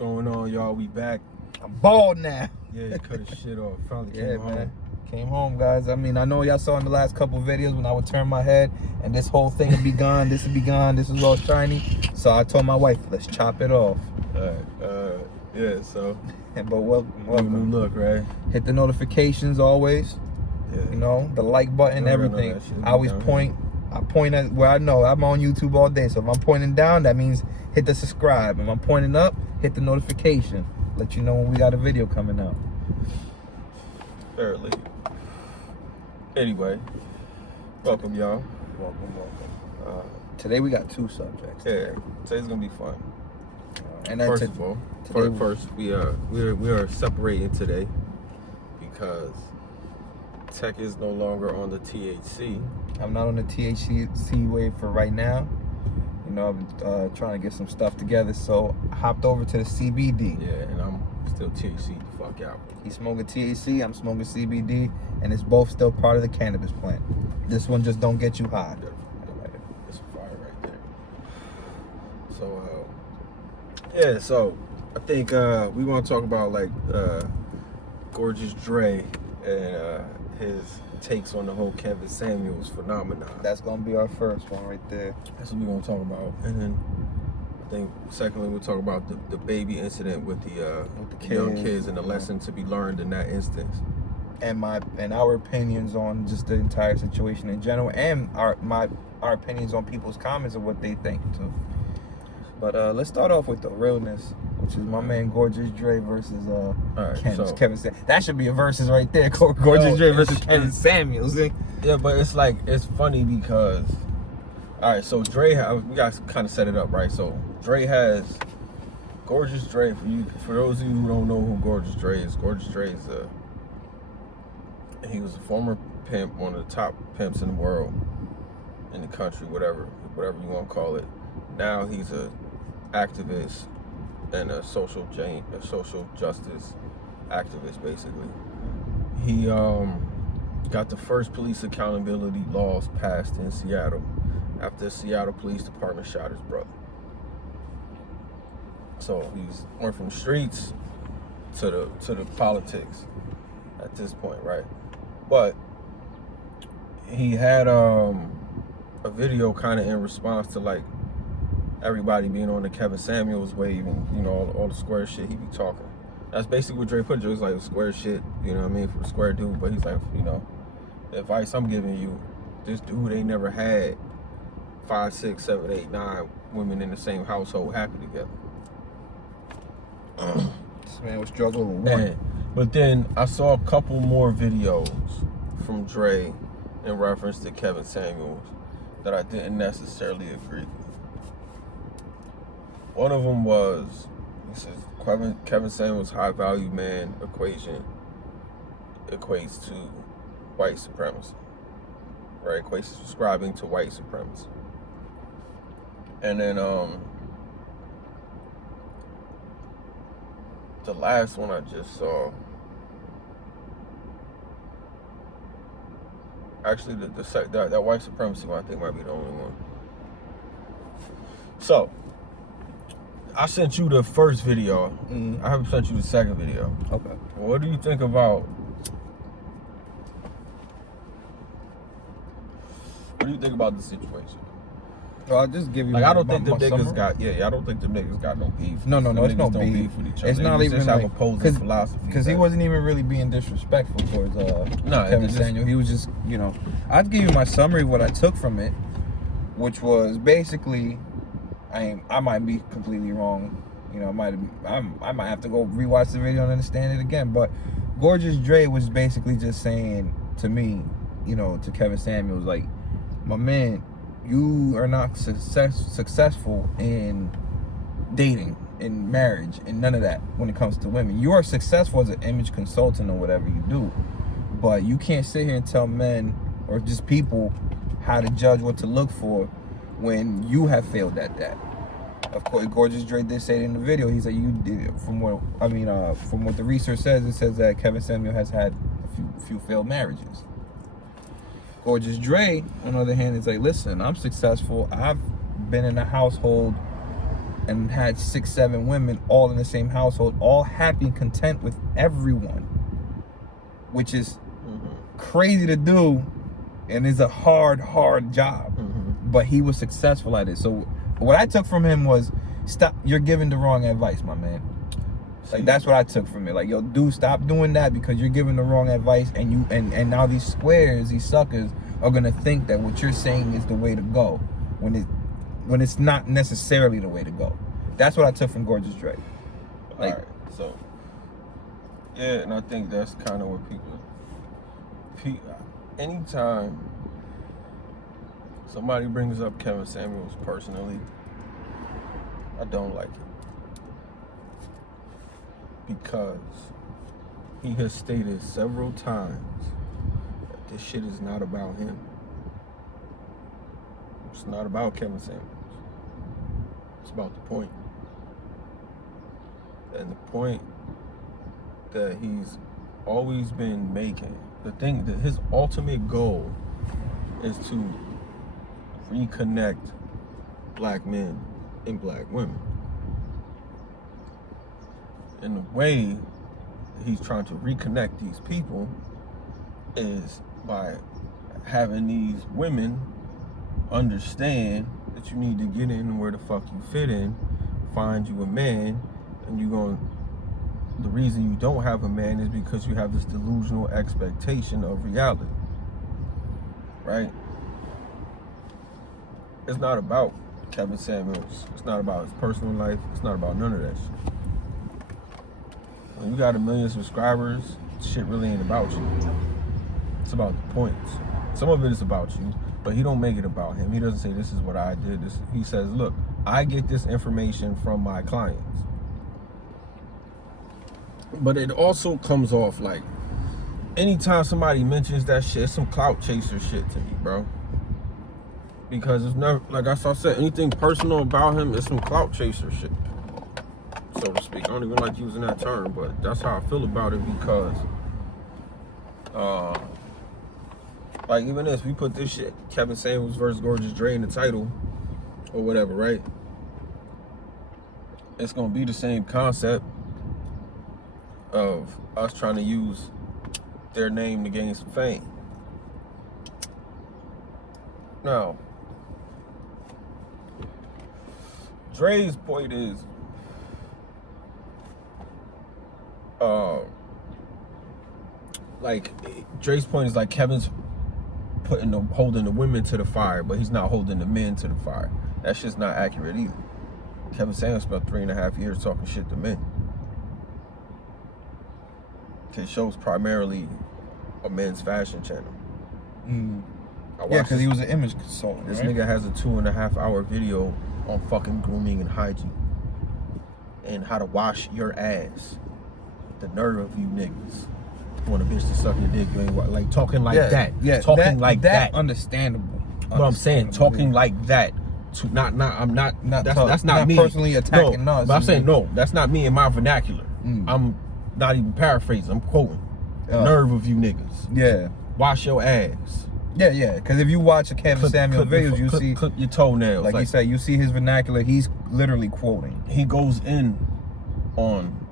going on, y'all? We back. I'm bald now. Yeah, cut his shit off. Finally Yeah, came home. man. Came home, guys. I mean, I know y'all saw in the last couple videos when I would turn my head and this whole thing would be gone. This would be gone. This was all shiny. So I told my wife, let's chop it off. Yeah, so. But welcome. New look, right? Hit the notifications always. Yeah. You know, the like button, No, everything. that shit I always down point. I point at where I know. I'm on YouTube all day. So if I'm pointing down, that means hit the subscribe. If I'm pointing up, hit the notification. Let you know when we got a video coming out. Fairly. Anyway, welcome, y'all. Welcome. Today we got two subjects. Yeah, today's gonna be fun. And then First of all, we are separating today because Tech is no longer on the THC. I'm not on the THC wave for right now. You know, I'm trying to get some stuff together, so I hopped over to the CBD. Yeah, and I'm still THC the fuck out. He's smoking THC, I'm smoking CBD, and it's both still part of the cannabis plant. This one just don't get you high. It's a fire right there. So, yeah, so I think we want to talk about like Gorgeous Dre and his takes on the whole Kevin Samuels phenomenon. That's gonna be our first one right there. That's what we're gonna talk about, and then I think secondly we'll talk about the baby incident with the young kids and the lesson to be learned in that instance, and our opinions on just the entire situation in general, and our opinions on people's comments and what they think too. But let's start off with the realness, which is my man Gorgeous Dre versus Kevin Samuels. That should be a versus right there. Gorgeous Dre versus Kevin Samuels. Yeah, but it's like, it's funny because, all right, so Dre, we got to kind of set it up, right? So Dre has Gorgeous Dre. For those of you who don't know who Gorgeous Dre is he was a former pimp, one of the top pimps in the world, in the country, whatever you want to call it. Now he's a activist and a social justice activist, basically. He got the first police accountability laws passed in Seattle after the Seattle Police Department shot his brother. So he's went from streets to the politics at this point, right? But he had a video kind of in response to like everybody being on the Kevin Samuels wave and, you know, all the square shit he be talking. That's basically what Dre put. It was like square shit, you know what I mean, for the square dude. But he's like, you know, the advice I'm giving you, this dude ain't never had 5, 6, 7, 8, 9 women in the same household happy together. This man was struggling with one. But then I saw a couple more videos from Dre in reference to Kevin Samuels that I didn't necessarily agree with. One of them was, he says, Kevin Samuels' high value man equation equates to white supremacy, right? Equates to subscribing to white supremacy. And then the last one I just saw, actually that white supremacy one I think might be the only one. So I sent you the first video. I haven't sent you the second video. Okay. What do you think about? What do you think about the situation? Well, I'll just give you. Like, I don't think the niggas got. Yeah, I don't think the niggas got no beef. No, it's no beef with each other. It's not even just like have opposing philosophy. Because he wasn't even really being disrespectful towards Kevin Samuels. He was just, you know. I'd give you my summary of what I took from it, which was basically, I might be completely wrong. You know, I might have to go rewatch the video and understand it again. But Gorgeous Dre was basically just saying to me, you know, to Kevin Samuels, like, my man, you are not successful in dating, in marriage, and none of that when it comes to women. You are successful as an image consultant or whatever you do, but you can't sit here and tell men or just people how to judge what to look for when you have failed at that. Of course, Gorgeous Dre did say it in the video. He said you did. From what the research says, it says that Kevin Samuel has had a few failed marriages. Gorgeous Dre, on the other hand, is like, listen, I'm successful. I've been in a household and had 6, 7 women all in the same household, all happy and content with everyone, which is crazy to do, and is a hard job. But he was successful at it. So what I took from him was, stop, you're giving the wrong advice, my man. Like, that's what I took from it. Like, yo, dude, stop doing that, because you're giving the wrong advice, and now these squares, these suckers, are gonna think that what you're saying is the way to go, when it's not necessarily the way to go. That's what I took from Gorgeous Dre. Like, all right, so yeah, and I think that's kind of what people anytime somebody brings up Kevin Samuels personally, I don't like it, because he has stated several times that this shit is not about him. It's not about Kevin Samuels. It's about the point. And the point that he's always been making, the thing that his ultimate goal is to reconnect black men and black women. And the way he's trying to reconnect these people is by having these women understand that you need to get in where the fuck you fit in, find you a man, and the reason you don't have a man is because you have this delusional expectation of reality, right? It's not about Kevin Samuels. It's not about his personal life. It's not about none of that shit. When you got 1 million subscribers, shit really ain't about you. It's about the points. Some of it is about you, but he don't make it about him. He doesn't say, this is what I did. He says, look, I get this information from my clients. But it also comes off like, anytime somebody mentions that shit, it's some clout chaser shit to me, bro. Because it's never, like I said, anything personal about him is some clout chaser shit, so to speak. I don't even like using that term, but that's how I feel about it, because like, even if we put this shit, Kevin Samuels versus Gorgeous Dre, in the title or whatever, right? It's gonna be the same concept of us trying to use their name to gain some fame. Now, Dre's point is, like, Dre's point is like, Kevin's holding the women to the fire, but he's not holding the men to the fire. That shit's not accurate either. Kevin Samuels spent 3.5 years talking shit to men. His show's primarily a men's fashion channel. Yeah, because he was an image consultant. This nigga has a 2.5-hour video on fucking grooming and hygiene and how to wash your ass. The nerve of you niggas. You want a bitch to suck your dick, you ain't like talking like that. Yeah, talking like that. Understandable. But I'm saying talking like that. That's not me personally attacking us. But I'm saying no, that's not me in my vernacular. I'm not even paraphrasing. I'm quoting. The nerve of you niggas. Yeah. Wash your ass. Yeah. Because if you watch a Kevin Samuels videos, you see clip your toenails. Like you said, you see his vernacular. He's literally quoting. He goes in on.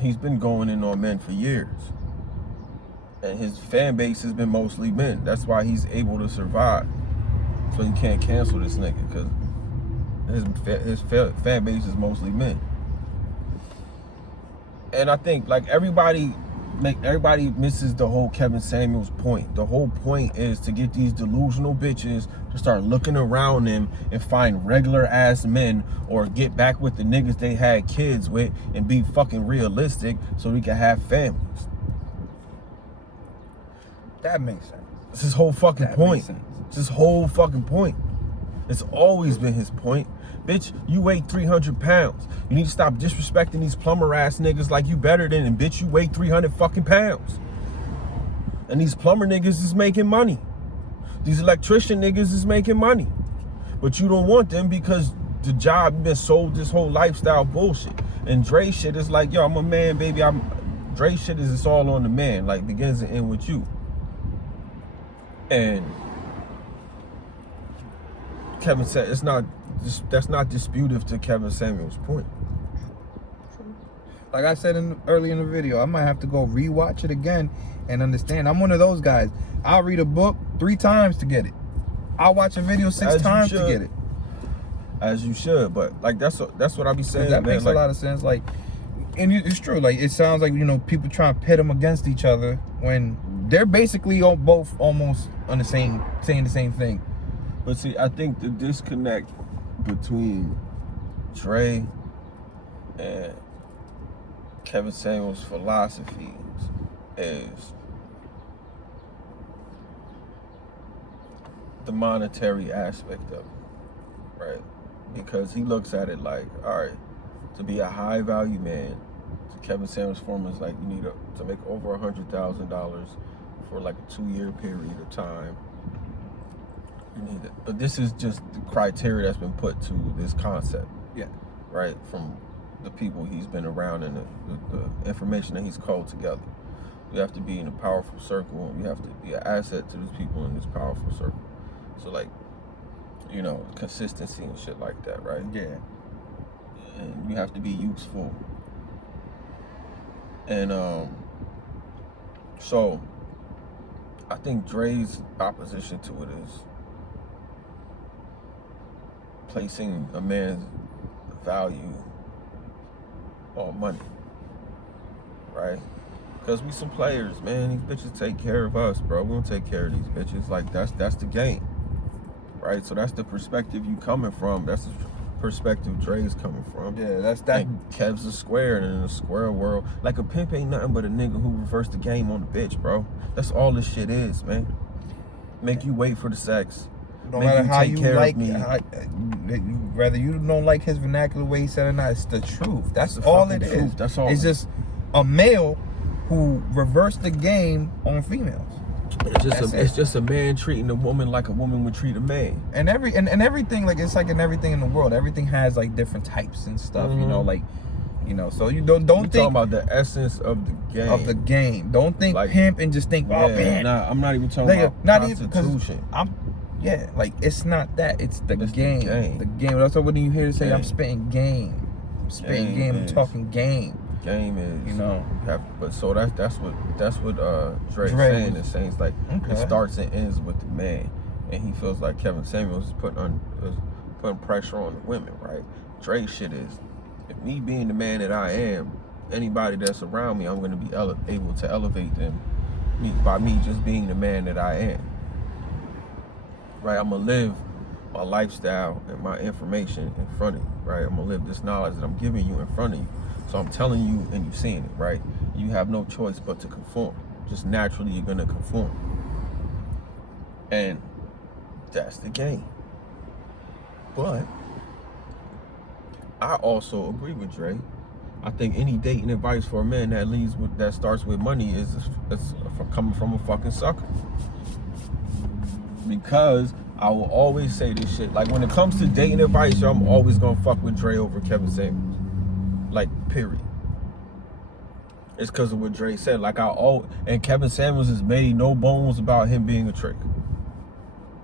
He's been going in on men for years, and his fan base has been mostly men. That's why he's able to survive. So you can't cancel this nigga, because his fan base is mostly men. And I think, like, everybody misses the whole Kevin Samuels point. The whole point is to get these delusional bitches to start looking around them and find regular ass men, or get back with the niggas they had kids with and be fucking realistic so we can have families. That makes sense. It's his whole fucking point. It's his whole fucking point. It's always been his point. Bitch, you weigh 300 pounds. You need to stop disrespecting these plumber ass niggas like you better than, and bitch, you weigh 300 fucking pounds. And these plumber niggas is making money. These electrician niggas is making money. But you don't want them because the job, you've been sold this whole lifestyle bullshit. And Dre shit is like, yo, I'm a man, baby. Dre shit is, it's all on the man. Like, begins and ends with you. And Kevin said it's not that's not disputive to Kevin Samuels' point. Like I said early in the video, I might have to go rewatch it again and understand. I'm one of those guys. I'll read a book 3 times to get it. I'll watch a video 6 times to get it. As you should, but like that's what I be saying. That makes a lot of sense. Like, and it's true. Like, it sounds like, you know, people trying to pit them against each other when they're basically both almost on the same, saying the same thing. But see, I think the disconnect between Dre and Kevin Samuels' philosophies is the monetary aspect of it, right? Because he looks at it like, all right, to be a high value man, to Kevin Samuels' formula is like, you need to make over $100,000 for like a 2-year period of time. You need it. But this is just the criteria that's been put to this concept. Yeah. Right? From the people he's been around and the information that he's called together. You have to be in a powerful circle, and you have to be an asset to these people in this powerful circle. So, like, you know, consistency and shit like that, right? Yeah. And you have to be useful. And so I think Dre's opposition to it is placing a man's value on money, right? Because we some players, man. These bitches take care of us, bro. We don't take care of these bitches. Like, that's the game, right? So that's the perspective you coming from. That's the perspective Dre's coming from. Yeah, that's that. And Kev's a square, and in the square world, like, a pimp ain't nothing but a nigga who reversed the game on the bitch, bro. That's all this shit is, man. Make you wait for the sex. No matter how you like, whether you don't like his vernacular way he said or not, it's the truth. That's all it is. That's all. It's just a male who reversed the game on females. It's just a man treating a woman like a woman would treat a man. And everything, like, it's like in everything in the world, everything has like different types and stuff. You know, like, you know, so you don't think talking about the essence of the game. Of the game. Don't think like, pimp and just think, oh, man. Nah, I'm not even talking about not prostitution. Yeah, like, it's not that. It's the game. The game. That's what you hear to say, I'm spitting game. I'm spitting game. I'm talking game. Game is, you know, but so that's what Dre's saying. It's saying it's like it starts and ends with the man, and he feels like Kevin Samuels is putting pressure on the women, right? Dre's shit is, if me being the man that I am, anybody that's around me, I'm going to be able to elevate them by me just being the man that I am. Right, I'm gonna live my lifestyle and my information in front of you, right? I'm gonna live this knowledge that I'm giving you in front of you. So I'm telling you and you're seeing it, right? You have no choice but to conform. Just naturally, you're gonna conform. And that's the game. But I also agree with Dre. I think any dating advice for a man that starts with money is coming from a fucking sucker. Because I will always say this shit. Like, when it comes to dating advice, yo, I'm always gonna fuck with Dre over Kevin Samuels. Like, period. It's because of what Dre said. Like, and Kevin Samuels has made no bones about him being a trick.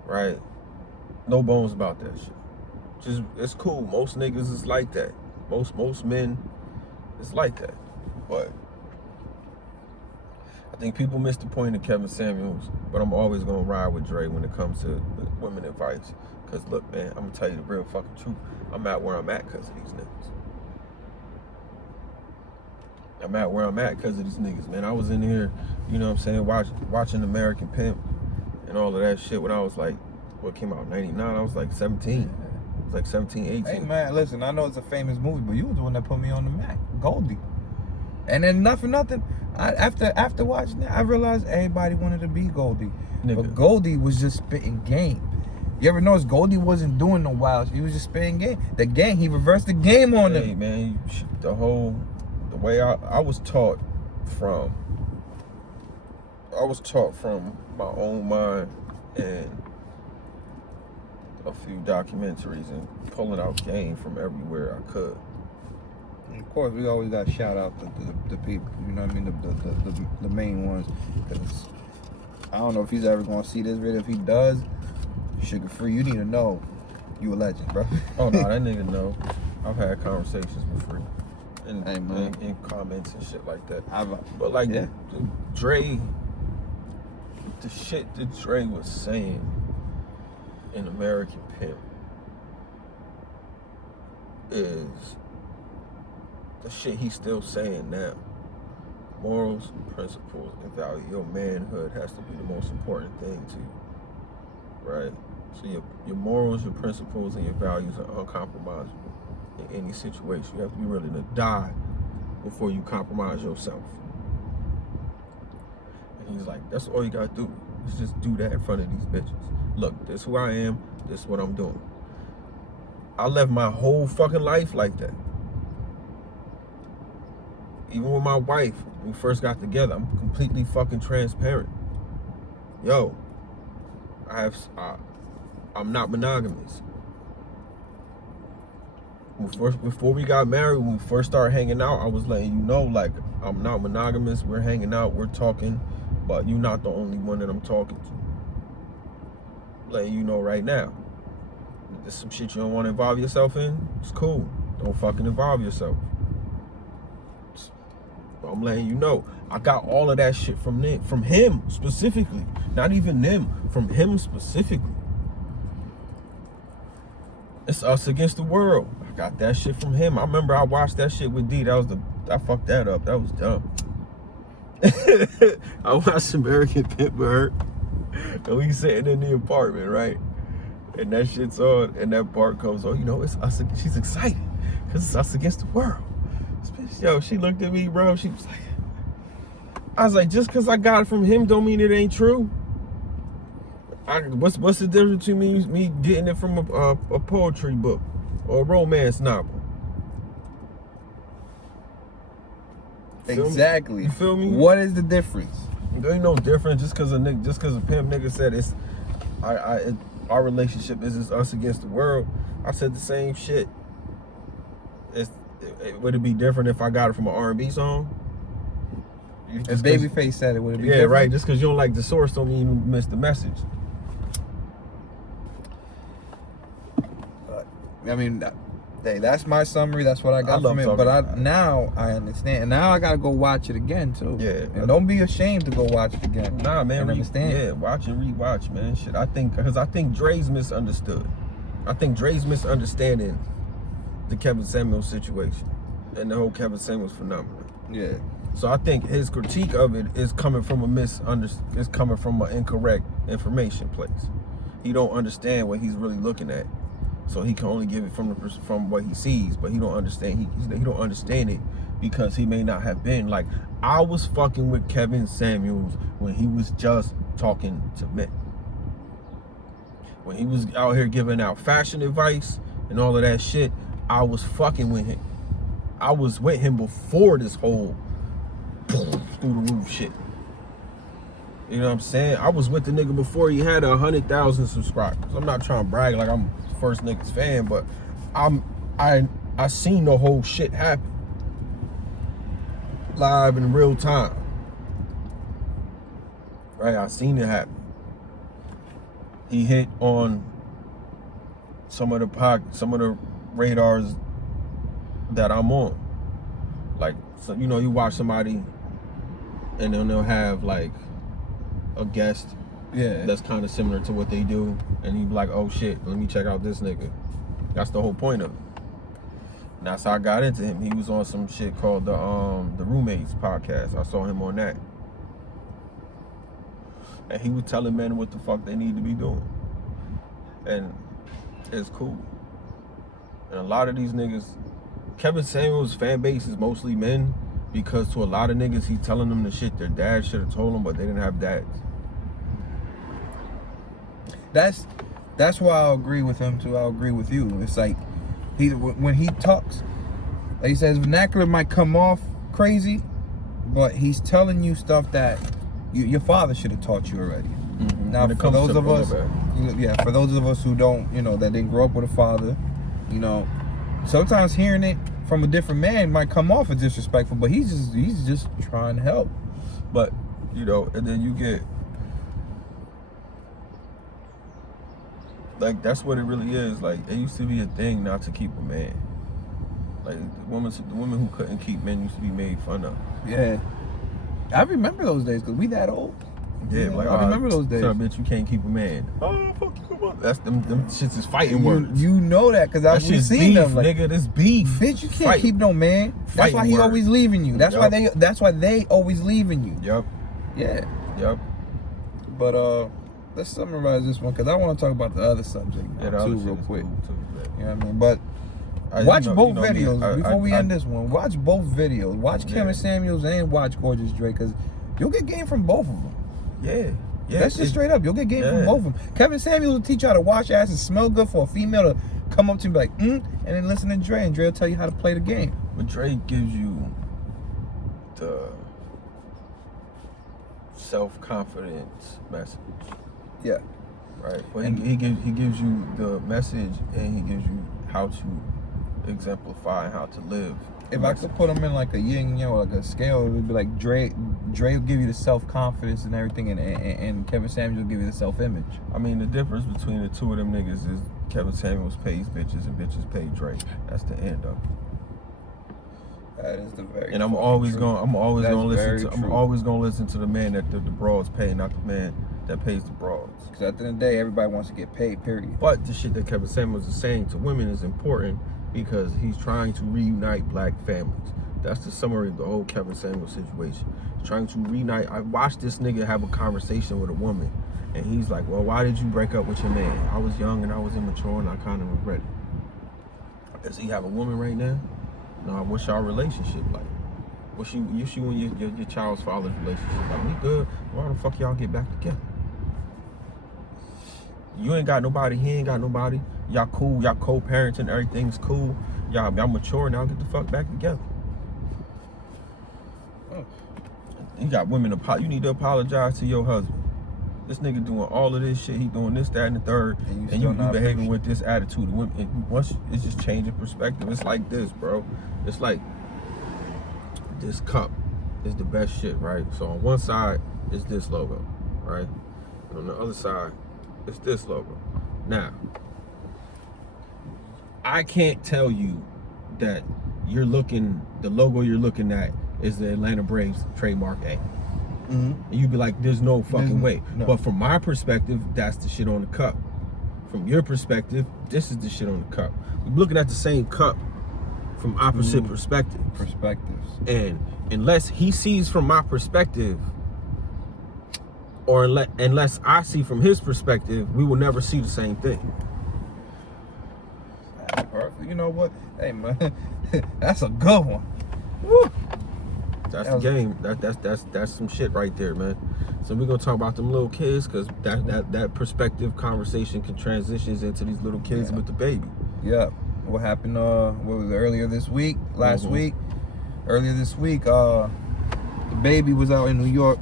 Right? No bones about that shit. Just, it's cool. Most niggas is like that. Most men is like that. But I think people miss the point of Kevin Samuels, but I'm always gonna ride with Dre when it comes to women advice. Cause look, man, I'm gonna tell you the real fucking truth. I'm at where I'm at because of these niggas. I'm at where I'm at because of these niggas, man. I was in here, you know what I'm saying, watching American Pimp and all of that shit when I was like, what came out, 99? I was like 17. I was like 17, 18. Hey, man, listen, I know it's a famous movie, but you was the one that put me on the map, Goldie. And then nothing. After watching that, I realized everybody wanted to be Goldie. Nigga. But Goldie was just spitting game. You ever notice Goldie wasn't doing no wild shit? He was just spitting game. The game, he reversed the game on them. Hey, man, the way I was taught from my own mind and a few documentaries and pulling out game from everywhere I could. Of course, we always got to shout out the people, you know what I mean, the main ones, because I don't know if he's ever going to see this video. If he does, Sugar Free, you need to know You a legend, bro. Oh no, that nigga know. I've had conversations with free. In comments and shit like that. But like Dre, the shit that Dre was saying in American Pimp is the shit he's still saying now. Morals, principles, and value. Your manhood has to be the most important thing to you, right? So your morals, your principles, and your values are uncompromisable in any situation. You have to be willing to die before you compromise yourself. And he's like, that's all you gotta do. Is just do that in front of these bitches. Look, this is who I am, this is what I'm doing. I left my whole fucking life like that. Even with my wife, when we first got together, I'm completely fucking transparent. Yo, I'm not monogamous. Before we got married, when we first started hanging out, I was letting you know, like, I'm not monogamous. We're hanging out, we're talking, but you're not the only one that I'm talking to. Letting you know right now. If there's some shit you don't want to involve yourself in, it's cool. Don't fucking involve yourself. But I'm letting you know, I got all of that shit from him specifically. Not even them, from him specifically. It's us against the world. I got that shit from him. I remember I watched that shit with D. I fucked that up. That was dumb. I watched American Pimp with her, and we sitting in the apartment, right? And that shit's on, and that part comes on. You know, it's us. She's excited because it's us against the world. Yo, she looked at me, bro. She was like, I was like, just because I got it from him don't mean it ain't true. What's the difference between me getting it from a poetry book or a romance novel? Exactly. You feel me? What is the difference? There ain't no difference just because a pimp nigga said our relationship is us against the world. I said the same shit. Would it be different if I got it from an R&B song? If Babyface said it, would it be different? Yeah, right. Just because you don't like the source don't mean you missed the message. I mean, hey, that's my summary. That's what I got from it. But now I understand. And now I gotta go watch it again too. Yeah. And don't be ashamed to go watch it again. Nah, man. Understand? Yeah, watch and rewatch, man. Shit, because I think Dre's misunderstood. I think Dre's misunderstanding the Kevin Samuels situation and the whole Kevin Samuels phenomenon. Yeah. So I think his critique of it is coming from is coming from an incorrect information place. He don't understand what he's really looking at. So he can only give it from what he sees, but he don't understand. He don't understand it because he may not have been. Like, I was fucking with Kevin Samuels when he was just talking to men. When he was out here giving out fashion advice and all of that shit, I was fucking with him. I was with him before this whole through the roof shit. You know what I'm saying? I was with the nigga before he had 100,000 subscribers. I'm not trying to brag like I'm first nigga's fan, but I seen the whole shit happen live in real time. Right? I seen it happen. He hit on some of the radars that I'm on. Like, so, you know, you watch somebody and then they'll have like a guest that's kind of similar to what they do, and you be like, oh shit, let me check out this nigga. That's the whole point of it. And that's how I got into him. He was on some shit called the Roommates podcast. I saw him on that, and he was telling men what the fuck they need to be doing, and it's cool. And a lot of these niggas, Kevin Samuels' fan base is mostly men, because to a lot of niggas, he's telling them the shit their dad should have told them, but they didn't have dads. That's why I agree with him too. I agree with you. It's like when he talks, like he says, vernacular might come off crazy, but he's telling you stuff that your father should have taught you already. Mm-hmm. Now, for those of us who don't, that didn't grow up with a father, sometimes hearing it from a different man might come off as disrespectful, but he's just trying to help. But and then you get Like, that's what it really is. Like, it used to be a thing not to keep a man. Like, the women who couldn't keep men used to be made fun of. Yeah. I remember those days because we that old. Yeah, like, I remember those days. Son, bitch, you can't keep a man. Oh, fuck you, come on. That's them shits is fighting words. You know that because I've seen beef, them. Like, nigga, this beef. Bitch, you can't keep no man. That's why he always leaving you. That's why they always leaving you. Yep. Yeah. Yep. But let's summarize this one because I want to talk about the other subject too, real quick. You know what I mean? But watch both videos before we end this one. Watch both videos. Watch Kevin Samuels and watch Gorgeous Dre because you'll get game from both of them. Yeah. Yeah. That's just straight up. You'll get game from both of them. Kevin Samuels will teach you how to wash ass and smell good for a female to come up to you and be like, and then listen to Dre, and Dre will tell you how to play the game. But Dre gives you the self-confidence message. Yeah. Right. But he gives you the message, and he gives you how to exemplify how to live. If I could put them in like a yin, like a scale, it would be like Dre will give you the self-confidence and everything, and Kevin Samuels will give you the self-image. I mean, the difference between the two of them niggas is Kevin Samuels pays bitches and bitches pay Dre. That's the end of it. That is the very. And I'm always gonna listen to the man that the broads pay, not the man that pays the broads. Because at the end of the day, everybody wants to get paid, period. But the shit that Kevin Samuels is saying to women is important because he's trying to reunite black families. That's the summary of the whole Kevin Samuels situation. He's trying to reunite. I watched this nigga have a conversation with a woman, and he's like, well, why did you break up with your man? I was young and I was immature and I kind of regret it. Does he have a woman right now? No, what's y'all relationship like? What's you and your child's father's relationship like? We good. Why the fuck y'all get back together? You ain't got nobody, he ain't got nobody. Y'all cool, y'all co-parenting, everything's cool. Y'all mature now, get the fuck back together. You got women, you need to apologize to your husband. This nigga doing all of this shit, he doing this, that, and the third, and you behaving with this attitude. Once it's just changing perspective. It's like this, bro. It's like this cup is the best shit, right? So on one side is this logo, right? And on the other side, it's this logo. Now, I can't tell you that the logo you're looking at is the Atlanta Braves trademark A. Mm-hmm. And you'd be like, there's no fucking way. No. But from my perspective, that's the shit on the cup. From your perspective, this is the shit on the cup. We're looking at the same cup from opposite perspectives. And unless he sees from my perspective, or unless I see from his perspective, we will never see the same thing. That's perfect. You know what? Hey, man, that's a good one. Woo. That's the game. That's some shit right there, man. So we're gonna talk about them little kids, because that perspective conversation can transition into these little kids with the baby. Yeah. What happened? What was it, earlier this week? Last week? Earlier this week, the baby was out in New York,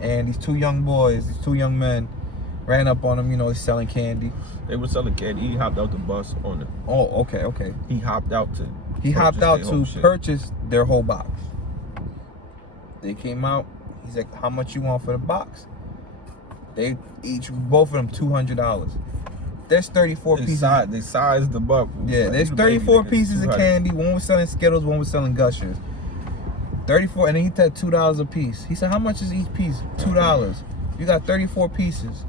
and these two young men, ran up on him. You know, they're selling candy. They were selling candy. He hopped out the bus on it. Oh, okay. He hopped out to purchase their whole box. They came out. He's like, "How much you want for the box?" They both of them $200. There's 34 pieces. They sized the buck. Yeah, there's 34 pieces of candy. One was selling Skittles, one was selling Gushers. 34, and then he said $2 a piece. He said, "How much is each piece?" $2. You got 34 pieces.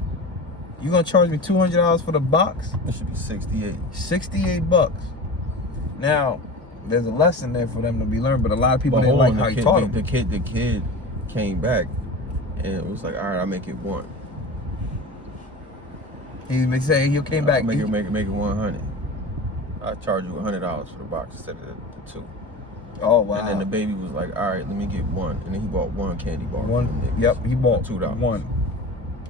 You gonna charge me $200 for the box? It should be 68. 68 bucks. Now, there's a lesson there for them to be learned, but a lot of people didn't like how he taught them. The kid came back and it was like, all right, I'll make it one. He came back. Make it 100. I charge you $100 for the box instead of the two. Oh wow! And then the baby was like, all right, let me get one, and then he bought one candy bar. Yep, he bought $2. One.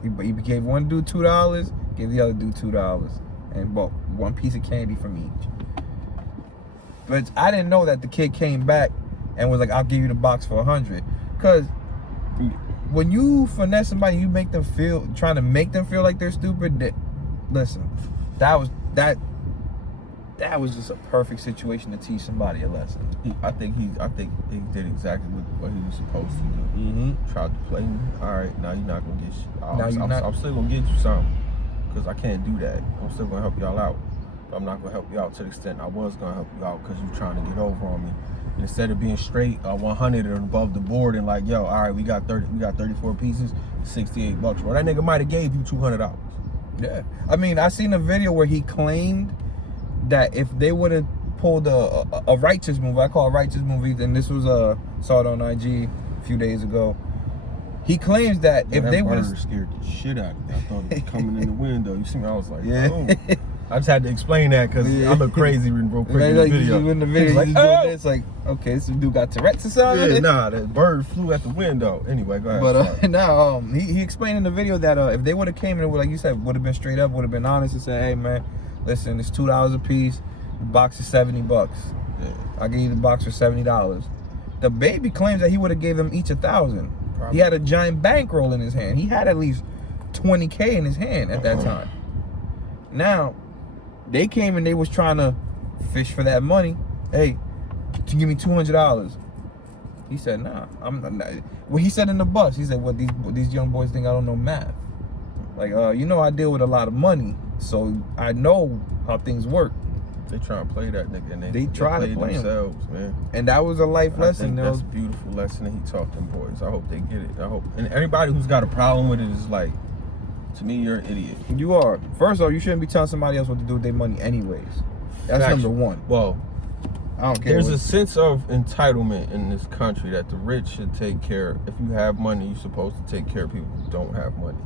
He gave one dude $2, gave the other dude $2, and bought one piece of candy from each. But I didn't know that the kid came back and was like, "I'll give you the box for 100." Because when you finesse somebody, you make them trying to make them feel like they're stupid. Listen, that was just a perfect situation to teach somebody a lesson. I think he did exactly what he was supposed to do. Tried to play me. All right, now you're not gonna get shit. I'm still gonna get you something. because I can't do that. I'm still gonna help y'all out, but I'm not gonna help you out to the extent I was gonna help you out because you're trying to get over on me. And instead of being straight 100 and above the board and like, yo, all right, we got 34 pieces, $68. Well, that nigga might have gave you $200. Yeah, I mean, I seen a video where he claimed that if they would have pulled a righteous move, I call it a righteous movie, and this was saw it on IG a few days ago. He claims that if they would have scared the shit out of me. I thought it was coming in the window. You see me? I was like, yeah. Oh. I just had to explain that because I look crazy real quick in the video. In the video, like, doing this, like, okay, this dude got Tourette's or something. Yeah, nah, that bird flew at the window. Anyway, go ahead. But now, he explained in the video that if they would have came in, like you said, would have been straight up, would have been honest and said, hey man, listen, it's $2 a piece. The box is $70. Yeah. I'll give you the box for $70. The baby claims that he would have gave them each $1,000. He had a giant bankroll in his hand. He had at least $20K in his hand at that time. Now, they came and they was trying to fish for that money. Hey, to give me $200. He said, nah, I'm not. Well, he said in the bus, he said, well, these young boys think I don't know math. Like, you know, I deal with a lot of money, so I know how things work. They try to play that nigga, and they try to play themselves, man. And that was a life lesson. That's a beautiful lesson that he taught them boys. I hope they get it. I hope, and anybody who's got a problem with it is like, to me, you're an idiot. You are. First off, you shouldn't be telling somebody else what to do with their money anyways. That's number one. Well, I don't care. There's a sense of entitlement in this country that the rich should take care. If you have money, you're supposed to take care of people who don't have money.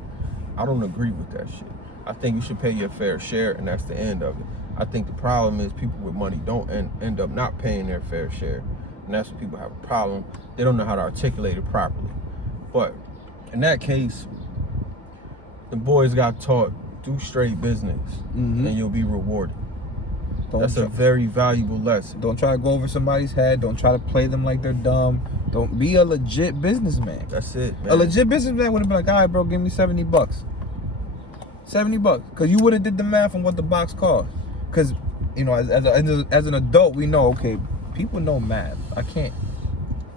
I don't agree with that shit. I think you should pay your fair share, and that's the end of it. I think the problem is people with money don't end up not paying their fair share, and that's when people have a problem. They don't know how to articulate it properly. But in that case, the boys got taught, do straight business, and you'll be rewarded. That's a very valuable lesson. Don't try to go over somebody's head. Don't try to play them like they're dumb. Don't be a legit businessman. That's it, man. A legit businessman would have been like, all right, bro, give me $70. $70, because you would have did the math on what the box cost. Because, you know, as an adult, we know, okay, people know math. I can't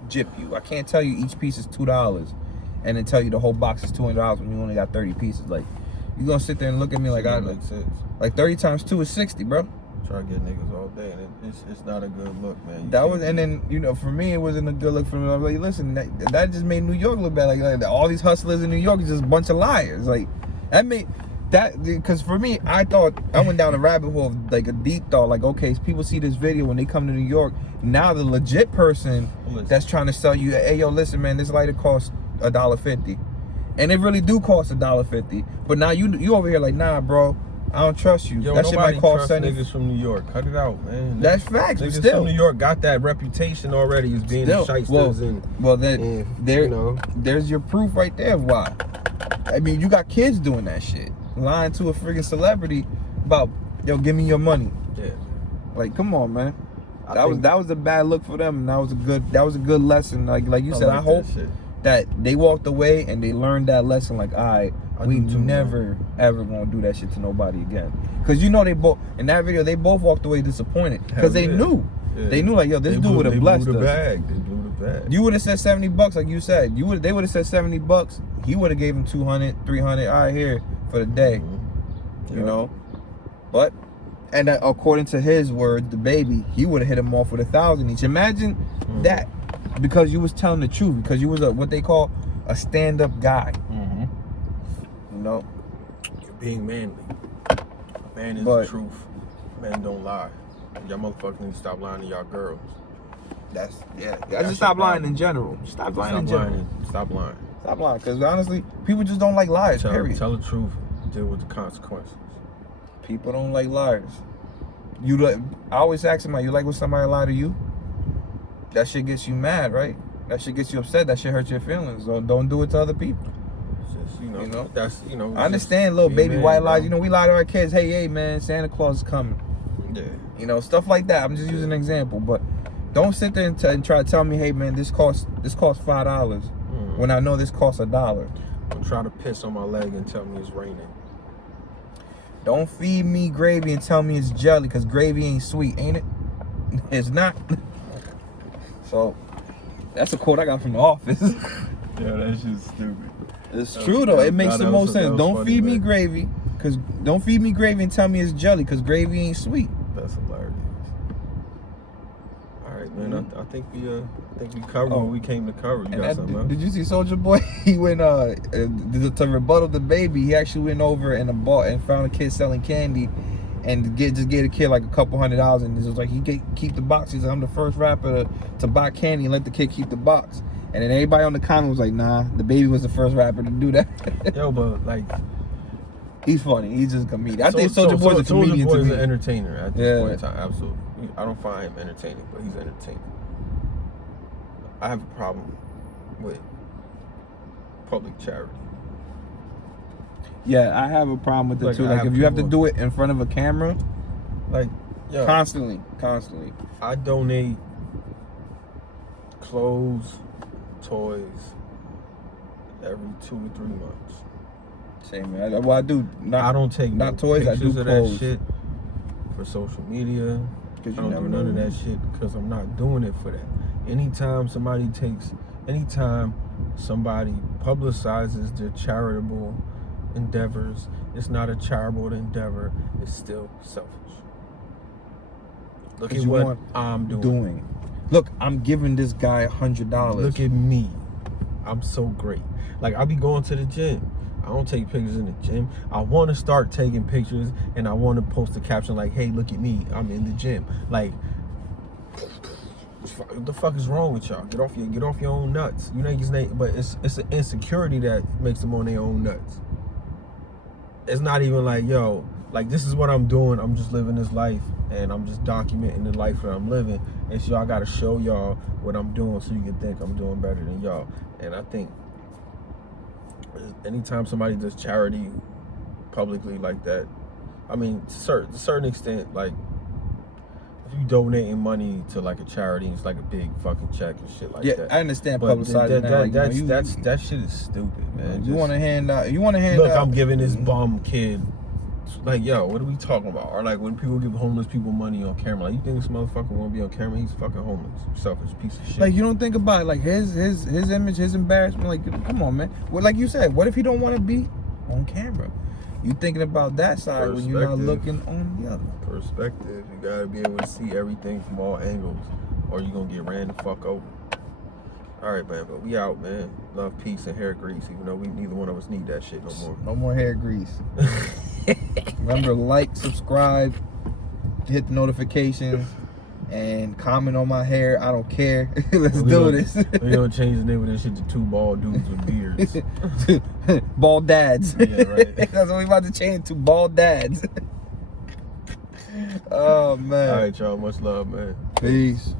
jip you. I can't tell you each piece is $2 and then tell you the whole box is $200 when you only got 30 pieces. Like, you're going to sit there and look at me like, like 30 times 2 is 60, bro. Try to get niggas all day, and it's not a good look, man. And then, you know, for me, it wasn't a good look for me. I was like, listen, that just made New York look bad. Like all these hustlers in New York is just a bunch of liars. Like, that made... That, because for me, I went down a rabbit hole of like a deep thought, like, okay, people see this video when they come to New York. Now the legit person that's trying to sell you, hey, yo, listen, man, this lighter costs $1.50, and it really do cost $1.50. But now you over here like, nah, bro, I don't trust you. Yo, that shit might cost niggas from New York. Cut it out, man. That's facts. Niggas still, from New York got that reputation already as being shysters. There's your proof right there of why. I mean, you got kids doing that shit, lying to a freaking celebrity about, yo, give me your money. Yeah. Like, come on, man. That was a bad look for them. And that was a good lesson. Like you said, I hope that they walked away and they learned that lesson. Like, all right, we never ever gonna do that shit to nobody again. Cause you know they both in that video, they both walked away disappointed because they knew. Yeah. They knew, like, yo, this dude would have blessed us. They blew the bag. You would have said $70, like you said. They would have said $70. He would have gave him 200, 300. All right, here for the day. You know, but and according to his words, the baby, he would have hit him off with 1,000 each. Imagine that, because you was telling the truth, because you was what they call a stand-up guy. You know, you're being manly. Man is the truth. Men don't lie. Y'all motherfuckers need to stop lying to y'all girls. I just stop lying in general. Stop lying in general. Stop lying. Stop lying, because honestly, people just don't like liars. Period. Tell the truth. Deal with the consequences. People don't like liars. I always ask them, you like when somebody lie to you? That shit gets you mad, right? That shit gets you upset. That shit hurts your feelings. So don't do it to other people. Just, you know, that's, you know. I understand little baby white lies. You know, we lie to our kids. Hey, man, Santa Claus is coming. Yeah. You know, stuff like that. I'm just using an example, but don't sit there and try to tell me, hey, man, this costs $5 when I know this costs $1. Don't try to piss on my leg and tell me it's raining. Don't feed me gravy and tell me it's jelly, because gravy ain't sweet, ain't it? It's not. So, that's a quote I got from The Office. Yeah, that's just stupid. It's true, though. It makes the most sense. Don't feed me gravy, Cause don't feed me gravy and tell me it's jelly, cause gravy ain't sweet. That's hilarious. All right, man. I think we covered what we came to cover. You got something else? Did you see Soulja Boy? He went to rebuttal the baby. He actually went over and bought and found a kid selling candy, and just gave a kid like a couple $100, and it was like keep the box. He said, I'm the first rapper to buy candy and let the kid keep the box. And then everybody on the comment was like, nah, the baby was the first rapper to do that. Yo, but like, he's funny. He's just a comedian. I think Soulja Boy's a comedian. Soulja Boy is an entertainer at this point in time. Absolutely. I don't find him entertaining, but he's entertaining. I have a problem with public charity. Yeah, I have a problem with it too. Like, if you have to do it in front of a camera, like, constantly. I donate clothes, toys every 2 to 3 months. Same, man. Well, I do. I don't take not toys. I do pictures of that shit for social media. I don't do none of that shit because I'm not doing it for that. Anytime somebody publicizes their charitable endeavors, it's not a charitable endeavor. It's still selfish. Look at what I'm doing. Look, I'm giving this guy $100. Look at me. I'm so great. Like, I be going to the gym. I don't take pictures in the gym. I want to start taking pictures, and I want to post a caption like, hey, look at me. I'm in the gym. Like, what the fuck is wrong with y'all? Get off your own nuts. You niggas, but it's an insecurity that makes them on their own nuts. It's not even like, yo, like, this is what I'm doing. I'm just living this life, and I'm just documenting the life that I'm living. And so I got to show y'all what I'm doing so you can think I'm doing better than y'all. And I think anytime somebody does charity publicly like that, I mean, to a certain extent, like, if you donating money to like a charity, it's like a big fucking check and shit like that. I understand publicizing that. That shit is stupid, man. You want to hand out. Look, I'm giving this bum kid. Like, yo, what are we talking about? Or like when people give homeless people money on camera, like, you think this motherfucker won't be on camera? He's fucking homeless, selfish piece of shit. Like, you don't think about it, like his image, his embarrassment. Like, come on, man. Well, like you said, what if he don't want to be on camera? You thinking about that side when you're not looking on the other. Perspective. You gotta be able to see everything from all angles, or you're gonna get ran the fuck over. All right, man, but we out, man. Love, peace, and hair grease, even though neither one of us need that shit no more. No more hair grease. Remember, like, subscribe, hit the notifications, and comment on my hair. I don't care. Let's do this. We gonna change the name of this shit to Two Bald Dudes with Beards. Bald Dads. Yeah, right. That's what we about to change to, Bald Dads. Oh, man. All right, y'all. Much love, man. Peace.